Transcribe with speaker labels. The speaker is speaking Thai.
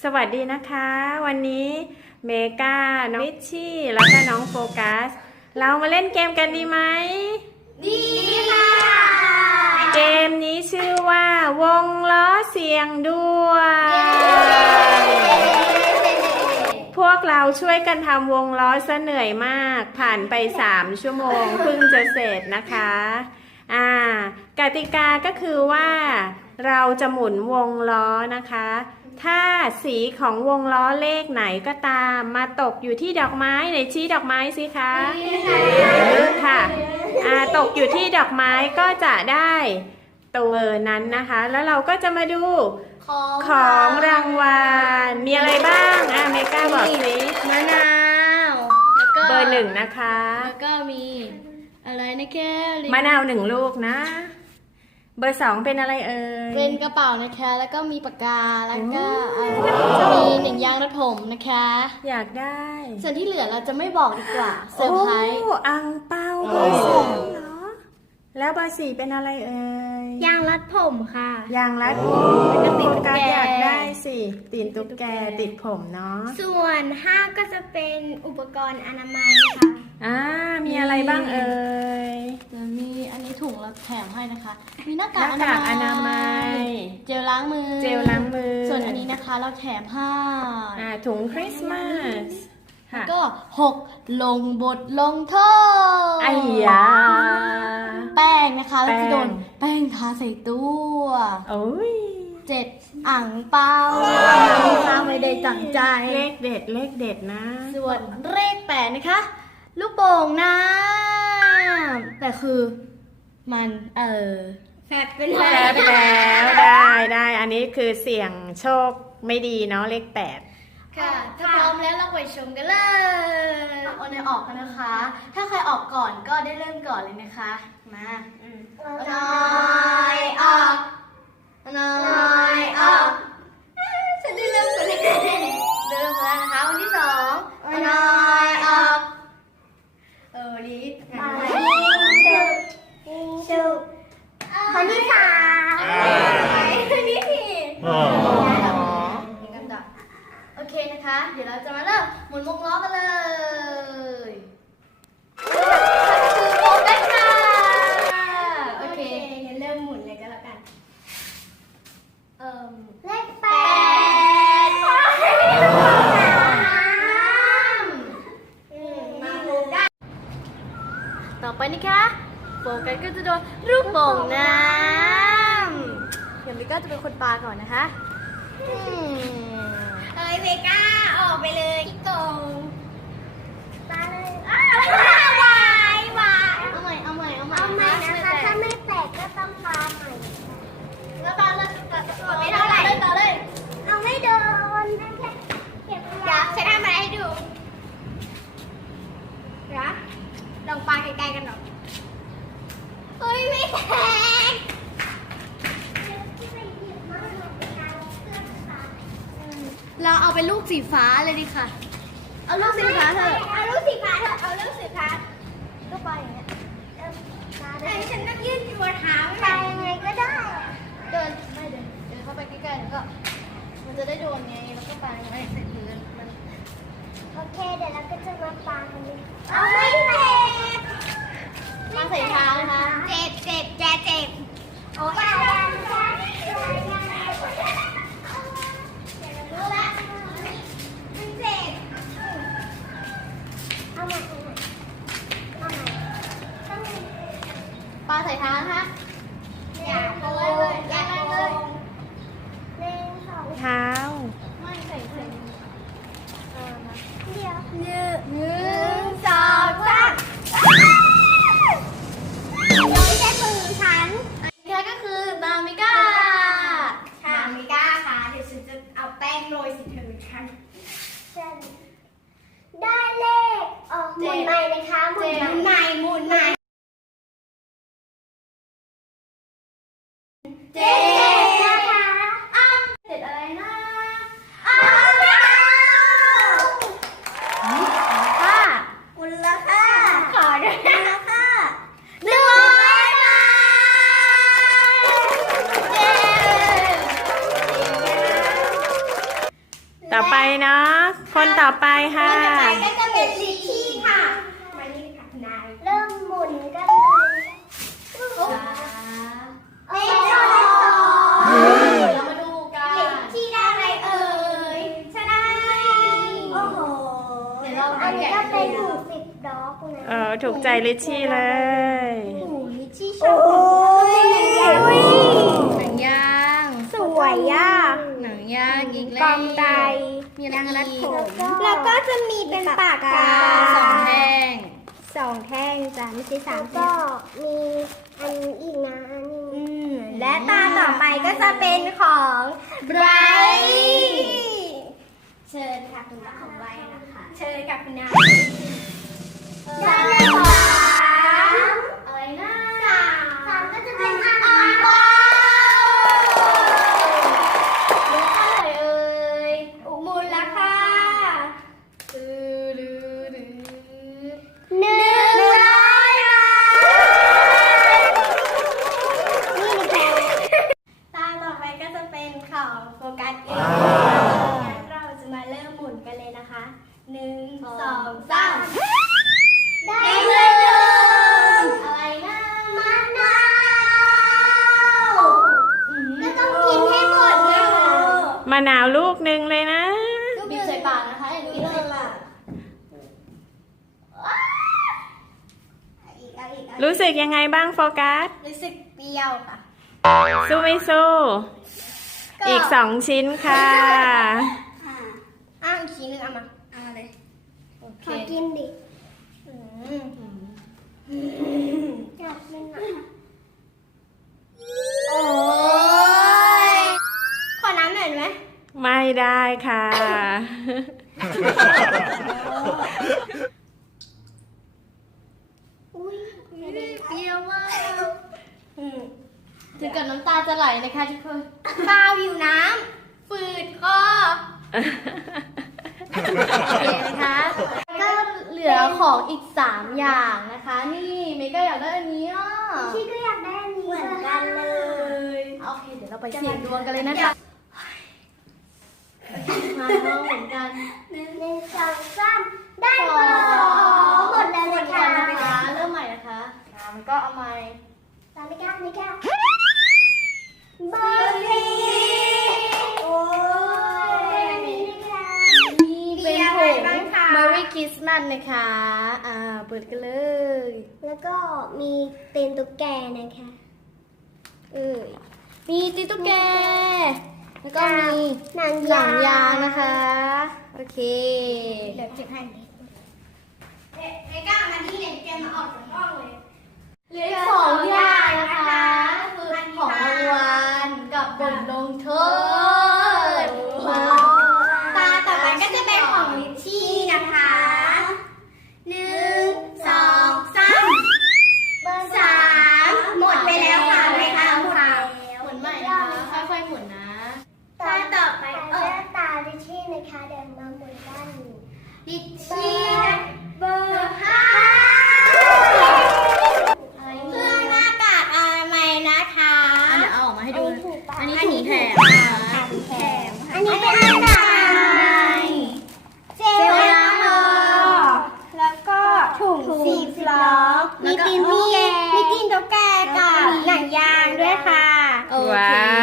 Speaker 1: สวัสดีนะคะวันนี้เมกาน้องริชชี่แล้วก็น้องโฟกัสเรามาเล่นเกมกันดีไหม
Speaker 2: ดีค่ะ
Speaker 1: เกมนี้ชื่อว่าวงล้อเสียงดวงพวกเราช่วยกันทำวงล้อซะเหนื่อยมากผ่านไป3 ชั่วโมงเพิ่งจะเสร็จนะคะกติกาก็คือว่าเราจะหมุนวงล้อนะคะถ้าสีของวงล้อเลขไหนก็ตามมาตกอยู่ที่ดอกไม้ไหนชี้ดอกไม้สิคะค่ะตกอยู่ที่ดอกไม้ก็จะได้ตัวนั้นนะคะแล้วเราก็จะมาดูของรางวัลมีอะไรบ้างเมก้าบอกสิ
Speaker 2: มะนาวแล้วก็
Speaker 1: เบอร์1นะคะ
Speaker 2: แล้วก็มีอะไรนะแก
Speaker 1: มะนาว1 ลูกนะเบอร์2เป็นอะไรเอ่ย
Speaker 2: เป็นกระเป๋านะคะแล้วก็มีปากกาแล้วก็จะมี1 ยางรัดผมนะคะ
Speaker 1: อยากได้
Speaker 2: ส่วนที่เหลือเราจะไม่บอกดีกว่าเซอร์ไพรส์
Speaker 1: อังเปาเบอร์2เหรอแล้วเบอร์4เป็นอะไรเอ่ย
Speaker 2: ยางรัดผมค่ะ
Speaker 1: ยางรัดผมก็ติดตุ๊กแกอยากได้สิติดตุ๊กแกติดผมเนาะ
Speaker 2: ส่วน5ก็จะเป็นอุปกรณ์อนามัยค่ะ
Speaker 1: มีอะไรบ้างเอ่ย
Speaker 2: มีอันนี้ถุงเราแถมให้นะคะมีหน้ากาก
Speaker 1: อนามัย
Speaker 2: เจลล้างมือส่วนอันนี้นะคะเราแถมให้
Speaker 1: ถุงคริสต์มาส
Speaker 2: ก็6ลงบทลงโทษแป้งนะคะเราจะโดนแป้งทาใส่ตัว7อ่างเปาทาไม่ได้ตั้งใจ
Speaker 1: เลขเด็ดนะ
Speaker 2: ส่วนเลข8นะคะลูกโป่งน้ำแต่คือมันแฟบไปแล้ว
Speaker 1: ได้อันนี้คือเสี่ยงโชคไม่ดีเนาะเลข8
Speaker 2: ค่ะถ้าพร้อมแล้วเราไปชมกันเลยเอาในออกกันนะคะถ้าใครออกก่อนก็ได้เริ่มก่อนเลยนะคะมาน้อยออกน้อยออกฉันได้เริ่มก่อนเลยเริ่มแล้วนะคะวันที่2น้อยออกลิศชุบคนที่3คนที่4โอเคนะคะเดี๋ยวเราจะมาเริ่มหมุนวงล้อกันเลยคือโฟกัสค่ะโอเคงั้นเริ่มหมุนเลยก็แล้วกันเลข8ต่อไปนะคะโฟกัสก็จะโดนลูกโป่งน้ำเดี๋ยวมิก้าจะเป็นคนปาก่อนนะคะเมก้าออกไปเลยพี่โตปาเลยวายเอาใหม่นะคะถ้าไม่แตกก็ต้องปาใหม่แล้วปาเลยไม่เท่าไหร่ต่อเลยเอาไม่โดนเก็บอยากใช้ทำอะไรให้ดูนะลองปาไกลๆกันหน่อยเฮ้ยไม่แตกเราเอาเป็นลูกสีฟ้าเลยดิค่ะเอาลูกสีฟ้าเถอะเอาลูกสีฟ้าก็ไปอย่างเงี้ยแต่ฉันต้องยืดตัวเท้าไปยังไงก็ได้เดินเข้าไปใกล้ๆแล้วก็มันจะได้โดนไงแล้วก็ปาไว้ใส่พื้นมันโอเคเดี๋ยวเราก็จะมาปากันดิเอาไม่เจ็บมาใส่เท้านะคะเจ็บโอ้ยปาใส่เท้านะคะอย่าโก
Speaker 1: ต่อไปเนาะคนต่อไปค่ะ
Speaker 2: ต่อไปก็จะเป็นลิชชี่ค่ะมานี่ค่ะนายเริ่มหมุนกันเลยเลขสองเรามาดูกันลิชชี่ได้อะไรเอ่ยชนะโอ้โหอันนี้ก็เป็นหูสิบดอกนะ
Speaker 1: ถูกใจลิชชี่เลย
Speaker 2: หูลิชชี่ชอบหนังยาง
Speaker 3: สวยอ่ะ
Speaker 2: หนังยางอีกแล้ว
Speaker 3: กองไต
Speaker 2: มีอะไรรัดผม
Speaker 3: แล้วก็จะมีเป็นปากกา
Speaker 2: สองแท่ง
Speaker 3: สองแท่งจ้ะไม่ใช่สามก็มีอันนี้อีกนะอันนี้และตาต่อไปก็จะเป็นของไบรท์เชิญค่ะคุณตาของไบรท์นะคะเชิญค่ะคุณนายได้เลย3อะไรนะ3ก็จะเป็นอังเปาเดี๋ยวเท่าไหร่เอ่ยมูลค่า100 บาทนี่ตาต่อไปก็จะเป็นของโฟกัสเองงั้นเราจะมาเริ่มหมุนกันเลยนะคะ1 2 3ได้เลยอะไรนะมะนาวก็ต้องกินให้หมดนะ
Speaker 1: มะนาวลูกหนึ่งเลยนะ
Speaker 2: บีบใส่ปากนะคะอย่างนี้เลยค่ะ
Speaker 1: รู้สึกยังไงบ้างโฟกัส
Speaker 2: รู้สึกเปรี้ยวค่ะ
Speaker 1: สู้ไม่สู้ อีก2 ชิ้นค่ะ
Speaker 2: อ้าวอีกทีนึงเอามาเลยโอเค
Speaker 3: ขอกินดิ
Speaker 2: อยากเป็นอ่ะโอ้ยขอน้ำหน่อยไหม
Speaker 1: ไม่ได้ค่ะ
Speaker 2: อุ้ยเปรี้ยวมากถึงกับน้ำตาจะไหลนะคะทุกคนข้าวหิวน้ำฝืดคอโอเคนะคะก็เหลือของอีก3อย่างนะคะ นี่เมย์ก็อยากได้อันนี้อ่ะ
Speaker 3: พี่ก็อยากได้อันนี้เหมือนกันเลย
Speaker 2: โอเคเดี๋ยวเราไปเสี่ยงดวงกันเลยนะคะมาเหมือนกัน
Speaker 3: 1 2 3ได้หมดหมดแล้วเลยค่ะ
Speaker 2: นะคะเริ่มใหม่นะคะมันก็เอาใหม่
Speaker 3: ตามไม่กล้าไม่กล้าเบอร์สี่โอ้ยอันนี้ไม่กล้า
Speaker 2: นี่เป็นผง Merry Christmas นะคะเปิดกันเลย
Speaker 3: แล้วก็มีเต็นตุ๊กแกนะคะ
Speaker 2: มีติ๊กตุ๊กแก แล้วก็มี
Speaker 3: หนัง
Speaker 2: หลังยาง
Speaker 3: นะ
Speaker 2: นะคะ โอเค
Speaker 3: เดี๋ยวเก็บให้ดิ
Speaker 2: ไอ้ก้ามาที่เนี่ยแกมาออกจากห้องเลยเหลือ2 อย่างนะคะคือของรางวัลกับบทลงโทษ
Speaker 3: ตาต่อไปก็จะเป็นของลิชชี่นะคะ1 2 3เบอร์3หมดไปแล้วค่ะไม่เอาค่ะ
Speaker 2: หมุนใหม่นะคะค่อยๆหมุนนะ
Speaker 3: ตาต่อไปตาลิชชี่นะคะเดี๋ยวมาหมุนด้านนี้
Speaker 2: ลิชชี่เบอร์5
Speaker 3: เพื่อหน้ากากอนามัยนะคะ
Speaker 2: เดี๋ยวเอาออกมาให้ดูนะอันนี้
Speaker 3: อัน
Speaker 2: ถุ
Speaker 3: นี้
Speaker 2: งแถม
Speaker 3: แถมอันนี้เป็นอันไหนเจลล้างมือแล้วก็ถุง10 ล้อมีตีนตุ๊กแกกับหนังยางด้วยค่ะ
Speaker 2: โอเค
Speaker 1: ว้า